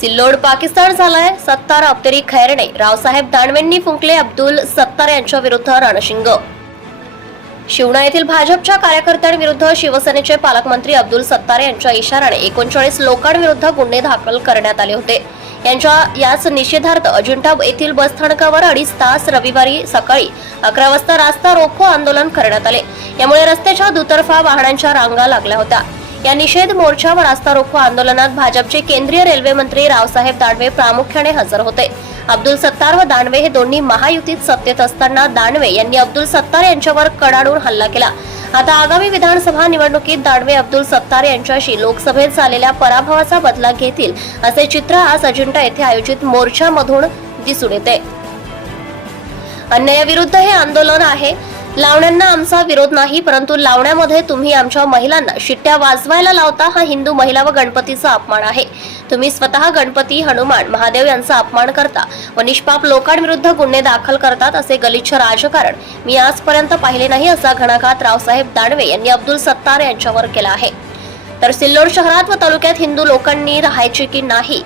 सिल्लोड पाकिस्तान झालाय. सत्तार अब्तरी खैरणे. रावसाहेब दानवेंनी फुंकले अब्दुल सत्तार यांच्या विरुद्ध रणशिंग. शिवणा येथील भाजपच्या कार्यकर्त्यांविरुद्ध शिवसेनेचे पालकमंत्री अब्दुल सत्तार यांच्या इशाराने एकोणचाळीस लोकांविरुद्ध गुन्हे दाखल करण्यात आले होते. यांच्या याच निषेधार्थ अजिंठा येथील बसस्थानकावर अडीच तास रविवारी सकाळी अकरा वाजता रास्ता रोको आंदोलन करण्यात आले. यामुळे रस्त्याच्या दुतर्फा वाहनांच्या रांगा लागल्या होत्या. या निषेध मोर्चा व रास्ता रोको आंदोलनात भाजपचे केंद्रीय रेल्वे मंत्री रावसाहेब दानवे प्रामुख्याने हजर होते. अब्दुल सत्तार व दानवे हे दोन्ही महायुतीत सत्तेत असताना दानवे यांनी अब्दुल सत्तार यांच्यावर कडाडून हल्ला केला. आता आगामी विधानसभा निवडणुकीत दानवे अब्दुल सत्तार यांच्याशी लोकसभेत झालेल्या पराभवाचा बदला घेतील असे चित्र आज अजिंठा येथे आयोजित मोर्चामधून दिसून येते. अन्यायाविरुद्ध हे आंदोलन आहे. लावण्यांना आमचा विरोध नाही परंतु लावण्यामध्ये तुम्ही आमच्या महिलांना शिट्ट्या वाजवायला लावता हा हिंदू महिला व गणपतीचा अपमान आहे. तुम्ही स्वतः गणपती हनुमान महादेव यांचा अपमान करता व निष्पाप लोकांविरुद्ध गुन्हे दाखल करतात असे गलिच्छ राजकारण मी आजपर्यंत पाहिले नाही असा घणाघात रावसाहेब दानवे यांनी अब्दुल सत्तार यांच्यावर केला आहे. तर सिल्लोड शहरात व तालुक्यात हिंदू लोकांनी राहायचे की नाही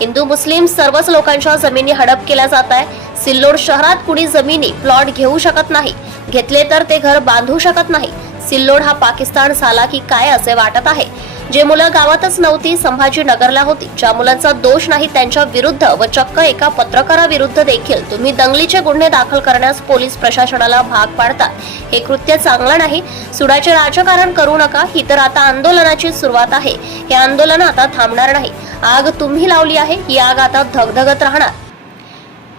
हिंदू मुस्लिम सर्वच लोकांच्या जमिनी हडप केल्या जात आहे सिल्लोड शहरात कुणी जमिनी प्लॉट घेऊ शकत नाही. घेतले तर ते घर बांधू शकत नाही. सिल्लोड हा पाकिस्तान झाला की काय असे वाटत आहे? जे मुलं गावातच नव्हती संभाजीनगरला होती. ज्या मुलांचा दोष नाही त्यांच्या विरुद्ध व चक्क एका पत्रकाराविरुद्ध देखील तुम्ही दंगलीचे गुन्हे दाखल करण्यास पोलीस प्रशासनाला भाग पाडतात. हे कृत्य चांगलं नाही. सुडाचे राजकारण करू नका. ही तर आता आंदोलनाची सुरुवात आहे. हे आंदोलन आता थांबणार नाही. आग तुम्ही लावली आहे. ही आग आता धगधगत राहणार.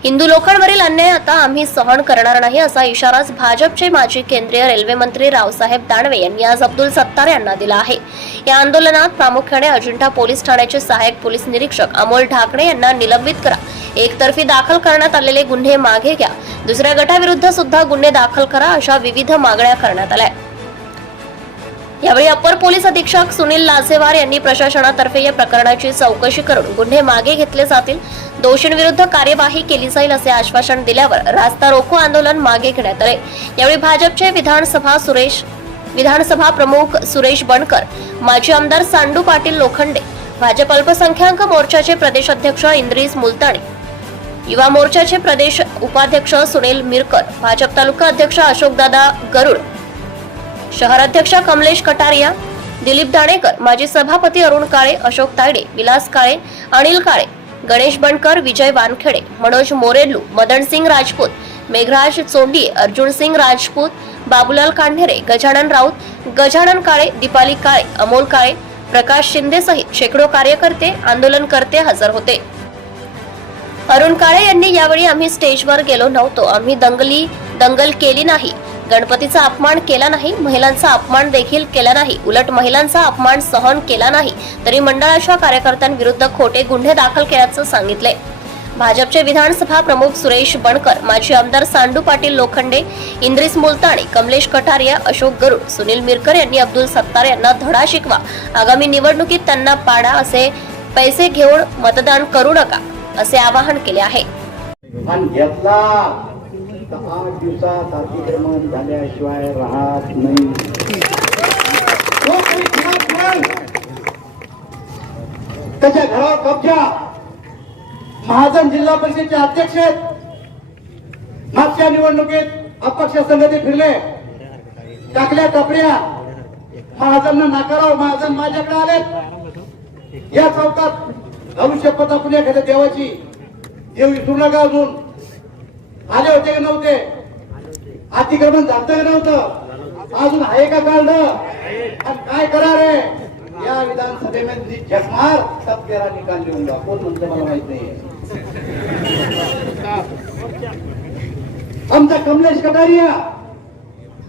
हिंदू लोकांवरील अन्याय आता आम्ही सहन करणार नाही असा इशाराच भाजपचे माजी केंद्रीय रेल्वे मंत्री रावसाहेब दानवे यांनी आज अब्दुल सत्तार यांना दिला आहे. या आंदोलनात प्रामुख्याने अजिंठा पोलीस ठाण्याचे सहाय्यक पोलीस निरीक्षक अमोल ढाकणे यांना निलंबित करा. एकतर्फी दाखल करण्यात आलेले गुन्हे मागे घ्या. दुसऱ्या गटाविरुद्ध सुद्धा गुन्हे दाखल करा अशा विविध मागण्या करण्यात आल्या. यावेळी अपर पोलीस अधीक्षक सुनील लासेवार यांनी प्रशासनातर्फे या प्रकरणाची चौकशी करून गुन्हे मागे घेतले जातील दोषींविरुद्ध कार्यवाही केली जाईल असे आश्वासन दिल्यावर रास्ता रोको आंदोलन मागे घेण्यात आले. यावेळी भाजपचे विधानसभा सुरेश विधानसभा प्रमुख सुरेश बनकर माजी आमदार सांडू पाटील लोखंडे भाजप अल्पसंख्याक मोर्चाचे प्रदेश अध्यक्ष इंद्रिस मुलताणी युवा मोर्चाचे प्रदेश उपाध्यक्ष सुनील मिरकर भाजप तालुका अध्यक्ष अशोकदादा गरुड शहराध्यक्ष कमलेश कटारिया दिलीप दाणेकर माजी सभापती अरुण काळे अशोक तायडे विलास काळे अनिल काळे गणेश बनकर विजय वानखेडे मनोज मोरेल्लू मदनसिंग राजपूत मेघराज चोंडी अर्जुन सिंग राजपूत बाबूलाल कांढेरे गजानन राऊत गजानन काळे दीपाली काळे अमोल काळे प्रकाश शिंदे सहित शेकडो कार्यकर्ते आंदोलनकर्ते हजर होते. अरुण काळे यांनी यावेळी आम्ही स्टेजवर गेलो नव्हतो. आम्ही दंगली दंगल केली नाही. गणपतीचा अपमान केला नाही महिलांचा अपमान देखील केला नाही उलट महिलांचा अपमान सहन केला नाही तरी मंडळाच्या कार्यकर्त्यांविरुद्ध खोटे गुन्हे दाखल केल्याचं सांगितले भाजपचे विधानसभा प्रमुख सुरेश बनकर माजी आमदार सांडू पाटील लोखंडे इंद्रिस मुलताणे कमलेश कटारिया अशोक गरुड सुनील मिरकर यांनी अब्दुल सत्तार यांना धडा शिकवा. आगामी निवडणुकीत त्यांना पाडा असे पैसे घेऊन मतदान करू नका असे आवाहन केले आहे. आठ दिवसात अतिक्रमण झाल्याशिवाय राहत नाही. त्याच्या घरावर कब्जा? महाजन जिल्हा परिषदेचे अध्यक्ष आहेत. मागच्या निवडणुकीत अपक्ष संघटने फिरले. टाकल्या टपऱ्या. महाजनना नाकाराव महाजन माझ्याकडे आले या चौकात भविष्यपथ आपण एखाद्या देवाची. देव विसरू नका अजून. आले होते का नव्हते? अतिक्रमण झालं का नव्हतं? अजून आहे का काढलं आणि काय करा रे या विधानसभेमध्ये झकमार सब निकाल निकाल जा कोण म्हणतो मला माहीत नाही आमचा कमलेश कटारिया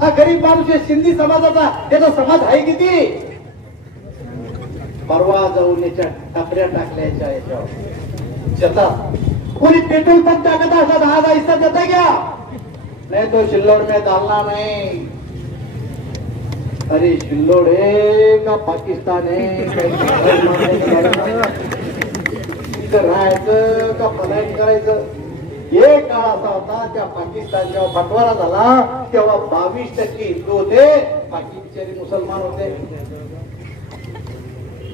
हा गरीब माणूस सिंधी समाजाचा. त्याचा समाज आहे किती? परवा जाऊन याच्या टपऱ्या टाकल्याच्या याच्यावर. शेतात कोणी पेट्रोल पंप टाकत दहा हा हिस्सा देता घ्या नाही तो शिल्लोड में डालना नाही. अरे शिल्लोड हे का पाकिस्तान है राहायचं का पलायन करायचं? एक काळ असा होता त्या पाकिस्तान जेव्हा बटवारा झाला तेव्हा बावीस टक्के हिंदू होते बाकी मुसलमान होते.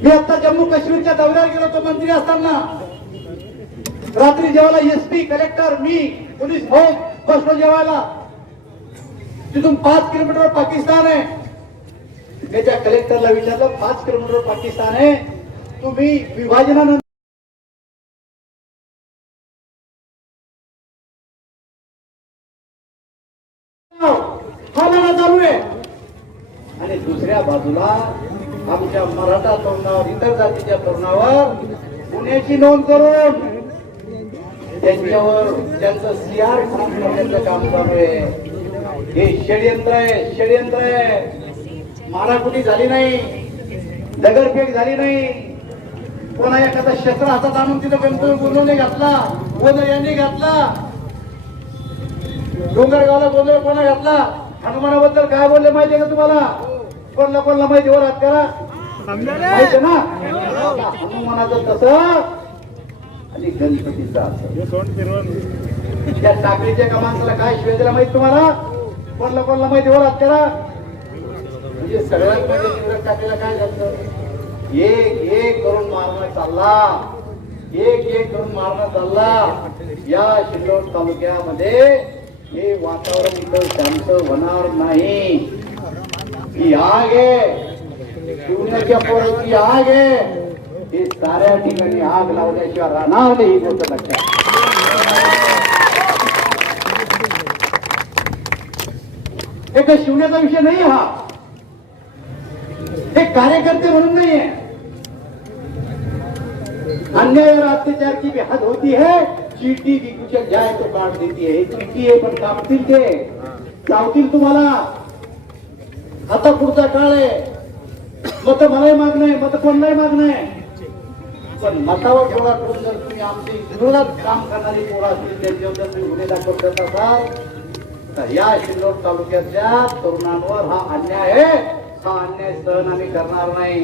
मी आता जम्मू काश्मीरच्या दौऱ्यावर गेलो तो मंत्री असताना. रात्री जेवायला एसपी कलेक्टर मी पोलीस भाऊ बसलो जेवायला. तिथून पाच किलोमीटर पाकिस्तान आहे. त्याच्या कलेक्टरला विचारलं पाच किलोमीटर पाकिस्तान आहे. तुम्ही विभाजनानंतर हा लढा चालू आहे. आणि दुसऱ्या बाजूला आमच्या मराठा तरुणावर इतर जातीच्या तरुणावर गुन्ह्याची नोंद करून त्यांच्यावर त्यांचं सीआर करण्याचं काम चालू आहे. हे षडयंत्र आहे षडयंत्र आहे. माराकुटी झाली नाही. दगडफेक झाली नाही. कोणा एखादा शस्त्र हातात आणून तिथं गणपती गोंधळने घातला गोंधळ यांनी घातला. डोंगरगावला गोंधळ कोणा घातला? हनुमानाबद्दल काय बोलले माहितीये का तुम्हाला? कोणला कोणला माहिती वर हात करा. माहिती ना? हनुमानाचं तसं आणि गणपतीचं असं त्या टाकळीच्या एका माणसाला काय शिवाय दिला माहिती तुम्हाला? कोणला कोणला माहिती हात करा म्हणजे सगळ्यात मध्ये निवडक टाकलेला काय झालं? एक एक करून मारणं चालला. एक एक करून मारणं चालला. या शिल्लोड तालुक्यामध्ये हे वातावरण इथं शांत होणार नाही. ही आग आहे. शिवण्याच्या पोराची आग आहे. हे साऱ्या ठिकाणी आग लावल्याशिवाय राहणार नाही ही गोष्ट लक्षात हे काही शिवण्याचा विषय नाही हा. हे कार्यकर्ते म्हणून नाहीये अन्याय और अत्याचार की भी हद होती है चीटी की कुचल जाए तो काट देती है हे चीटी आहे पण कापतील ते. चावतील तुम्हाला. आता पुढचा काळ आहे. मत मलाही मागणं आहे मत कोणलाही मागणं आहे? पण मतावर गोळा करून जर तुम्ही आमची विरोधात काम करणारी पोरं असतील त्यांच्यावर जर तुम्ही गुन्हे दाखल करत असाल तर या शिल्लोड तालुक्यातल्या तरुणांवर हा अन्याय आहे. हा अन्याय सहन आम्ही करणार नाही.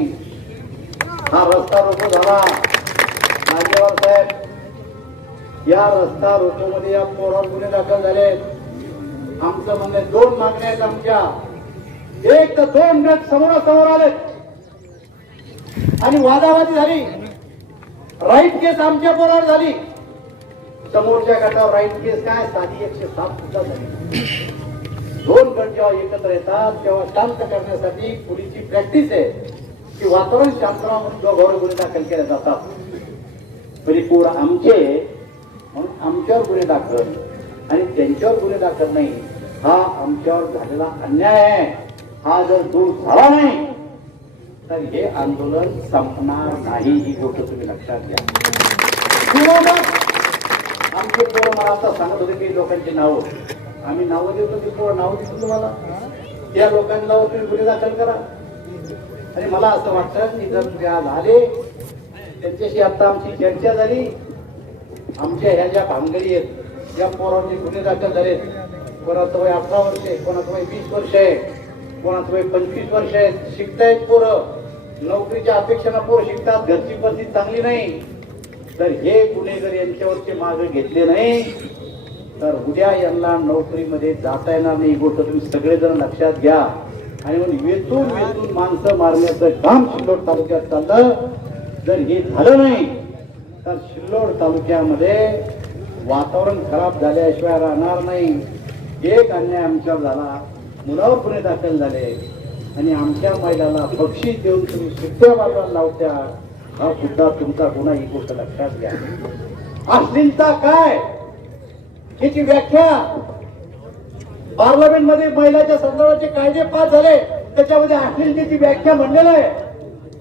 हा रस्ता रोको झाला. मान्यवर साहेब या रस्ता रोको मध्ये या पोरावर गुन्हे दाखल झाले. आमचं म्हणणे दोन मागण्या आहेत आमच्या. एक तर दोन गट समोरासमोर आले आणि वादावादी झाली. राईट केस आमच्या पोरावर झाली. समोरच्या गटावर राईट केस काय? साधी एकशे सात सुद्धा झाली दोन गट जेव्हा एकत्र येतात तेव्हा शांत करण्यासाठी पुलीची प्रॅक्टिस आहे की वातावरण शांत राहा म्हणून गौरव गुन्हे दाखल केले जातात. म्हणजे पोर आमचे म्हणून आमच्यावर गुन्हे दाखल. आणि त्यांच्यावर गुन्हे दाखल नाही हा आमच्यावर झालेला अन्याय आहे. हा जर दूर झाला नाही तर हे आंदोलन संपणार नाही ही गोष्ट तुम्ही लक्षात घ्या. आमचे पोरं मला आता सांगत होते की लोकांची नावं. आम्ही नावं देतो ते पोरं नावं देतो तुम्हाला. त्या लोकांना तुम्ही गुन्हे दाखल करा. आणि मला असं वाटतं की जर तुम्ही आज आले त्यांच्याशी आता आमची चर्चा झाली आमच्या ह्या ज्या भानगडी आहेत ज्या पोरांचे गुन्हे दाखल झालेत कोणाचं वय अठरा वर्ष आहे कोणाचं वय वीस वर्ष आहे कोणाचं वय पंचवीस वर्ष आहे शिकतायत पोरं. नोकरीच्या अपेक्षेनं पोर शिकतात घरची परिस्थिती चांगली नाही. तर हे गुन्हेगार यांच्यावरचे मार्ग घेतले नाही. तर उद्या यांना नोकरीमध्ये जाता येणार नाही. ही गोष्ट तुम्ही सगळेजण लक्षात घ्या. आणि म्हणून वेचून वेचून माणसं मारण्याचं काम शिल्लोड तालुक्यात चाललं. जर हे झालं नाही तर शिल्लोड तालुक्यामध्ये वातावरण खराब झाल्याशिवाय राहणार नाही. एक अन्याय आमच्यावर झाला. मुलावर गुन्हे दाखल झाले. आणि आमच्या महिलाला बक्षीस देऊन तुम्ही सुट्ट्या वाजवायला लावत्या. हा सुद्धा तुमचा गुन्हा ही गोष्ट लक्षात घ्या. अश्लीलता काय? याची व्याख्या. पार्लमेंटमध्ये महिलाच्या संदर्भाचे कायदे पास झाले. त्याच्यामध्ये अश्लीलतेची व्याख्या म्हणलेलं आहे.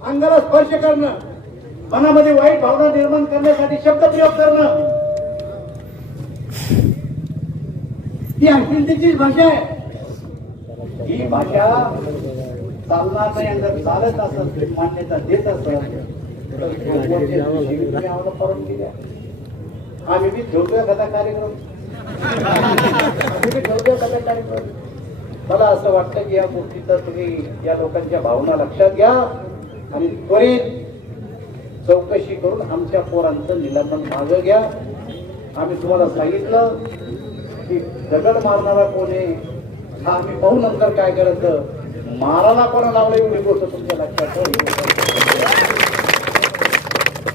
अंगाला स्पर्श करणं. मनामध्ये वाईट भावना निर्माण करण्यासाठी शब्द प्रयोग करणं. ही अश्लीलतेची भाषा आहे. ही भाषा चालणार नाही आणि जर चालत असत मान्यता देत असत. तर आम्हाला परवानगी दिल्या आम्ही बी ठेवतोय कथा कार्यक्रम. आम्ही बी ठेवतोय कथा कार्यक्रम. मला असं वाटतं की या गोष्टीचा तुम्ही या लोकांच्या भावना लक्षात घ्या आणि त्वरित चौकशी करून आमच्या पोरांचं निलंबन मागं घ्या. आम्ही तुम्हाला सांगितलं की दगड मारणारा कोणी हा आम्ही पाहू नंतर काय करायचं माराला कोणा लावलं एवढी गोष्ट तुमच्या लक्षात? हो, हो, हो. ठेवा.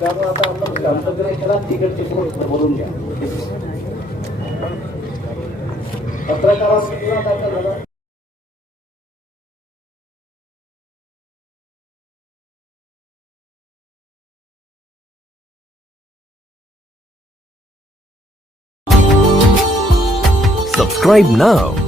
त्यामुळे आता आपण शांतग्रह करा तिकडचे पोट भरून घ्या. पत्रकारांना काय झालं Subscribe now.